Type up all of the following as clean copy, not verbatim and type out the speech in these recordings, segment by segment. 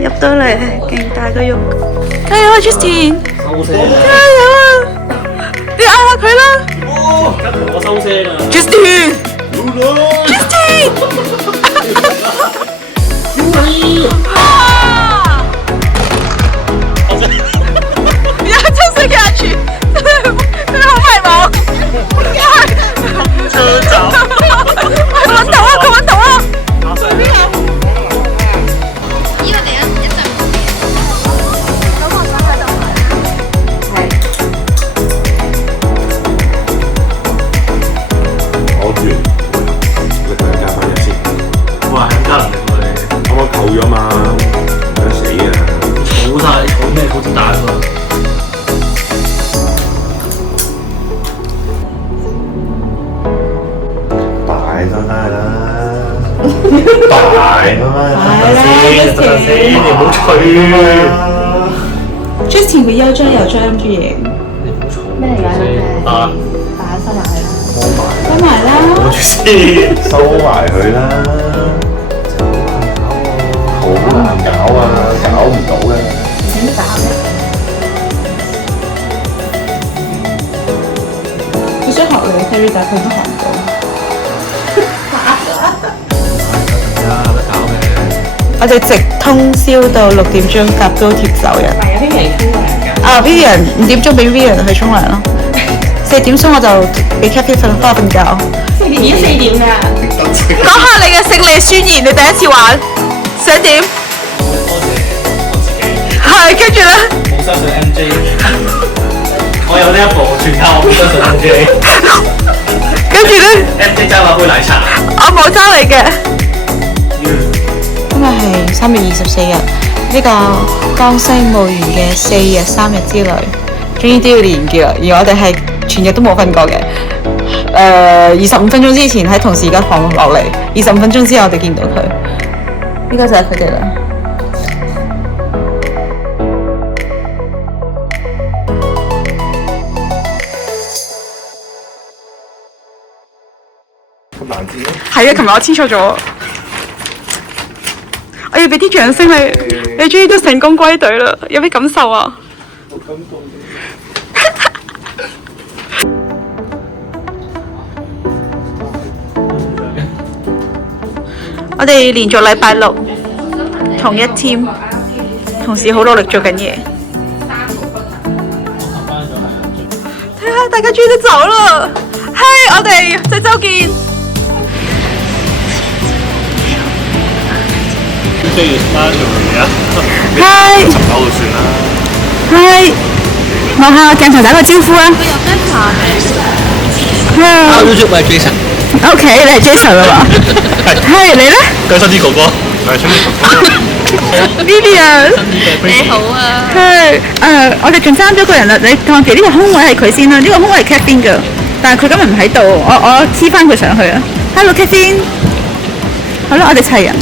入到嚟勁大個肉。加油啊 Justin！收聲！加油啊！你嗌下佢啦！跟住我收聲啊 ！Justin！ 你要就是下去，真的好賣萌。車走。佢揾到啊！佢揾到啊！我住，你同佢加翻日先。哇，咁加能力喎你！啱啱扣咗嘛，唔想死啊！儲晒，儲咩？儲子彈啊！大咗啦，大咗啦，先，你唔好吹。Justin 個腰椎又張住嘢，你唔好嘈。咩嚟㗎？啊！打收埋佢啦。收埋啦。我住先。收埋佢啦，好難搞啊，搞唔到嘅。點打咧？佢想學你 Terry，但係佢都學唔到。有得搞嘅。我哋直通宵到6點鐘搭高鐵走人。係有啲人沖涼㗎。啊 Vivian 5點鐘俾 Vivian 去沖涼咯。4點鐘我就俾 Kathy 翻去瞓覺。已經4點啦。講下你嘅勝利宣言，你第一次玩想點？多謝我自己。係跟住咧，冇相信 MJ。我有呢一步，全靠我冇相信 MJ。跟住咧 MJ 揸把杯奶茶。我冇爭你嘅。今日係3月24日，呢個江西墓園嘅4日3日之旅，終於都要完結啦。而我哋係全日都冇瞓過嘅。25分鐘之前喺同事間房落嚟，25分鐘之後我哋見到佢，呢個就係佢哋啦。咁難知？係啊，琴日我簽錯咗，我要俾啲掌聲你，你終於都成功歸隊啦，有咩感受啊？好感動。我哋連續禮拜六同一 team，同事好努力做緊嘢。睇下大家終於都走啦，嘿，我哋下週見。都要翻做嘢啊！嗨，10樓就算啦。嗨，望下鏡頭打個招呼啊！啊 YouTube 係 Jason。OK，你係 Jason 啊嘛？係你咧？姜新之哥哥。我係春天哥哥。Vivian，你好啊。係我哋仲爭咗一個人啦。你同我其實呢個空位係佢先啦，呢個空位係 Catherine 㗎，但係佢今日唔喺度，我黐翻佢上去啊。Hello Catherine，好啦，我哋齊人。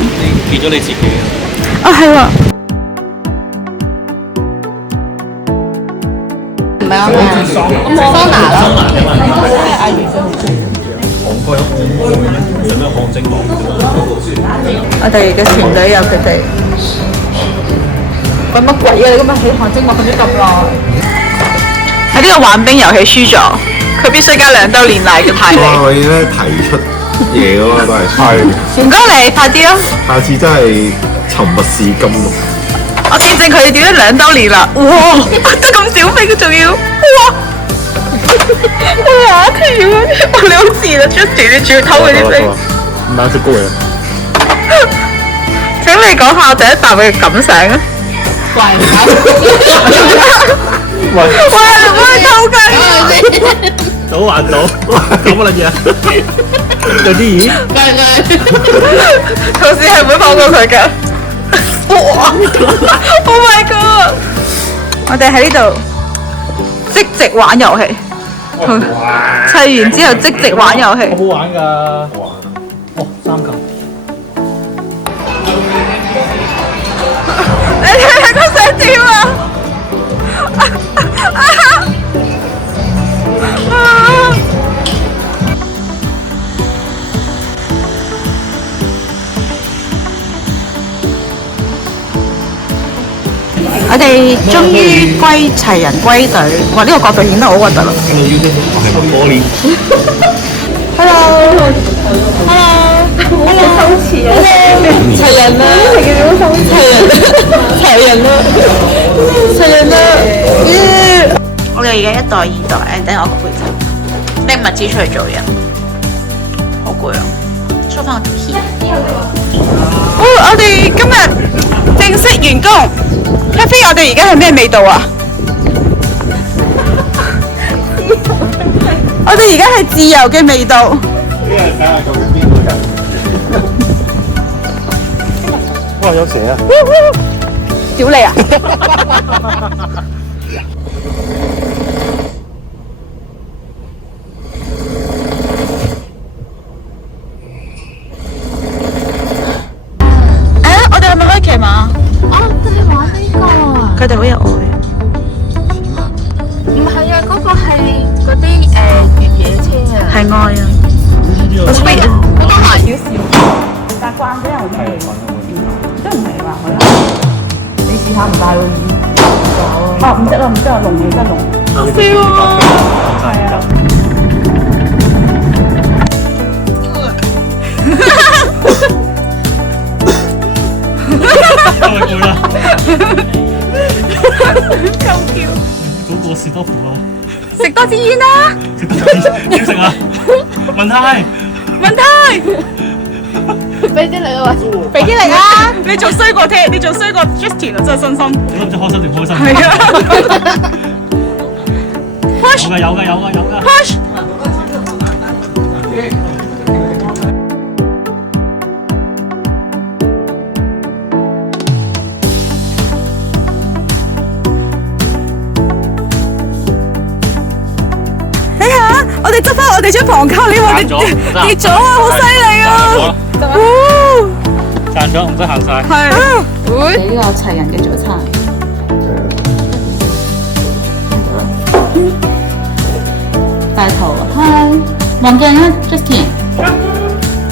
你見咗你自己。哦，係喎。唔係啊，桑拿啦。阿魚有咩汗蒸網？我哋嘅團隊有佢哋。揾乜鬼啊！你今日喺汗蒸幕瞓咗咁耐。喺呢個玩冰遊戲輸咗，佢必須加2兜煉奶嘅排哇！你。我已經提出嘢嗰個都係嘥嘅，唔該你，快啲咯！下次真係沉默是金咯。我見證佢哋點咗2兜煉啦，哇！得咁少冰佢仲要，哇！哇！條啊！哇！你好賤啊，Justin，你仲要偷佢啲冰？唔係食高嘢。請你講下第一啖嘅感想啊！怪唔搞。喂，哇！你唔可以偷雞！早還到，咁乜嘢啊？有啲魚。同事係唔會放過佢㗎。哇 ！Oh my god！我哋喺呢度即席玩遊戲，砌完之後即席玩遊戲。好玩㗎。哦，3嚿。你睇下佢想點啊！我哋終於齊人歸隊，哇！呢、個角度顯得好核突咯。我係玻璃。Hello，收錢啊！齊人啦，齊人啦！我哋而家一代二代，等我陪襯，拎物資出去做嘢，好攰啊！梳翻個條辮。我哋今日正式完工。咖啡，我哋而家係咩味道啊？我哋而家係自由嘅味道。呢個睇下究竟邊個人？哇！有蛇啊！屌你啊！我哋係咪可以騎馬？佢哋好有愛。唔係啊，嗰個係嗰啲越野車啊。係愛啊！好 sweet 啊！好多埋少少。但慣咗又唔係，都唔係話可能。你試下唔帶個耳。哦，唔得啦，唔得啦，聾唔得聾。好 feel 啊！係啊。攰啦。咁叫。嗰個士多啤梨啊！食多支煙啦！食多支點食啊？文泰，俾啲你啊！俾啲嚟啊！你仲衰過Justin 啊！真係真心。你都唔知開心定唔開心？係啊。Push 有㗎。 push。我哋執翻我哋張房卡，你話我哋跌咗啊，好犀利啊！賺咗唔使行晒。係。你呢個齊人嘅早餐。大頭 ，hi， 望鏡啊 ，Justin。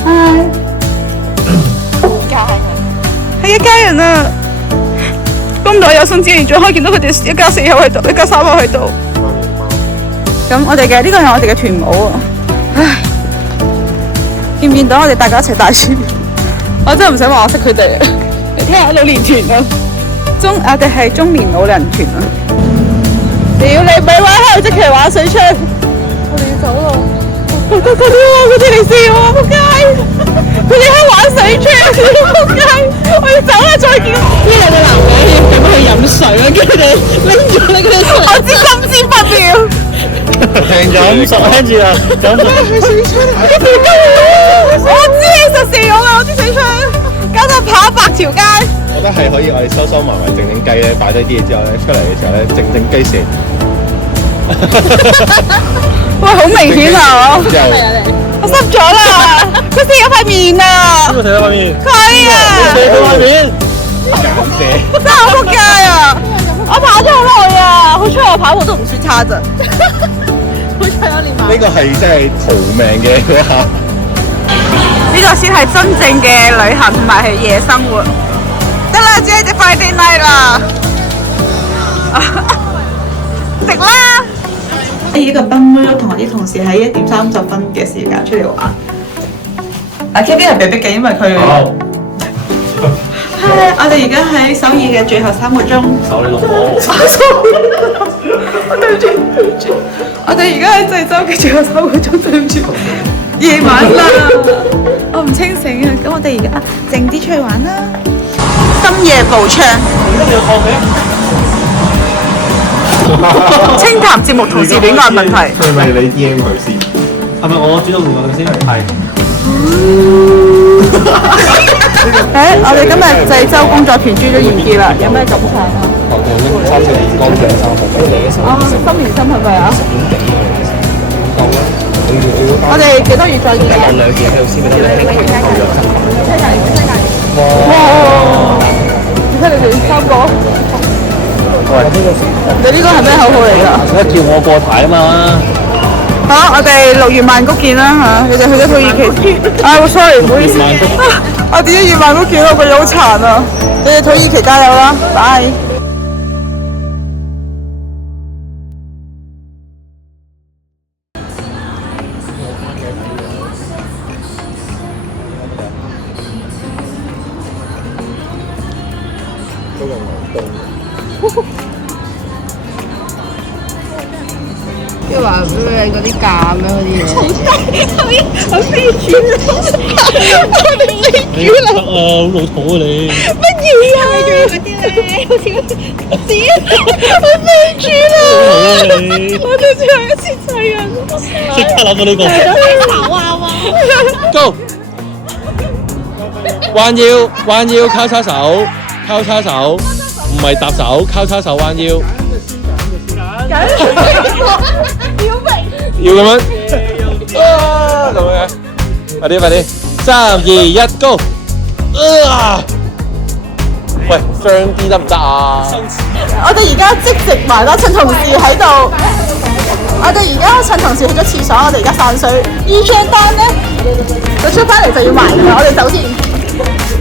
hi。係一家人啊！咁耐有生之年，仲可以見到佢哋一家4口喺度，一家3口喺度。咁我哋嘅呢個係我哋嘅團帽啊！唉，見唔見到我哋大家一齊大書？我真係唔想話我識佢哋。你聽下老年團啊，我哋係中年老人團啊！屌你咪玩喺度即係玩水槍，我哋要走咯！佢哋嚟笑我，仆街！佢哋喺玩水槍，仆街！我要走啦，再見！呢兩個男人要咁去飲水啊，跟住佢哋拎咗你嗰啲水，我知心知不妙。聽咗咁熟聽住啦，咁我知你實射我啊！我啲水槍，搞到跑100條街。我覺得係可以，我哋收埋靜雞咧，擺低啲嘢之後咧，出嚟嘅時候咧，靜雞射。喂，好明顯啊！之後我濕咗啦，佢射咗塊面啊！邊個射咗塊面？佢啊！射咗塊面。真係好仆街啊！我跑咗好耐啊，好彩我跑步都唔算差咋。好彩我練馬。呢個係真係逃命嘅嗰下。呢個先係真正嘅旅行同埋係夜生活。得啦，只係隻 Friday night 啦。食啦！呢個賓妹同我啲同事喺1點30分嘅時間出嚟玩。阿 K B 係被逼嘅，因為佢。係，我哋而家喺首爾嘅最後3個鐘。手你老母。對唔住。我哋而家喺濟州嘅最後3個鐘，對唔住。夜晚啦，我唔清醒啊。咁我哋而家靜啲出去玩啦。深夜步槍。清談節目同事戀愛問題。係咪你 DM 佢先？係咪我主動聯絡佢先？係。我哋今日濟州工作團豬都完結啦，有咩感想啊？新年新係咪啊？我哋幾多月再見啊？哇！你睇你哋3個。你呢個係咩口號嚟㗎？叫我過台啊嘛！好，我哋6月曼谷見啦嚇！你哋去咗土耳其。sorry， 唔好意思。我點咗2萬都見到個好殘啊！你哋土耳其加油啦，拜。嗰個牛冬。跟住話俾你嗰啲價咩嗰啲嘢。得啊，好老土啊你！乜嘢啊？仲要嗰啲咧，好似嗰啲紙，我飛豬啦！我哋最後一次砌人，即刻諗到呢個。炒娃娃。 Go！彎腰，交叉手，唔係搭手，交叉手彎腰。要咁樣？咁樣，快啲！3、2、1 ，Go！喂，張啲得唔得啊？我哋而家即席埋啦，趁同事喺度。我哋而家趁同事去咗廁所，我哋而家散水。呢張單咧，佢出翻嚟就要埋㗎啦，我哋走先。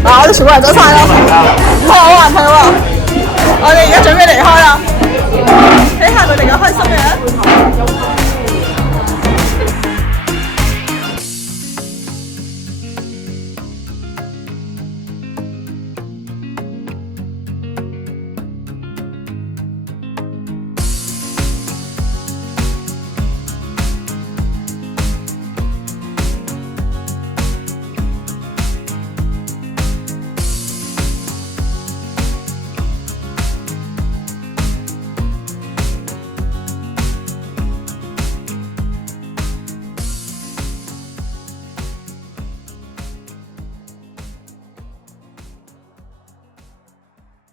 啊，我哋全部人走晒啦。好啊，係喎。我哋而家準備離開啦。睇下佢哋嘅開心嘅。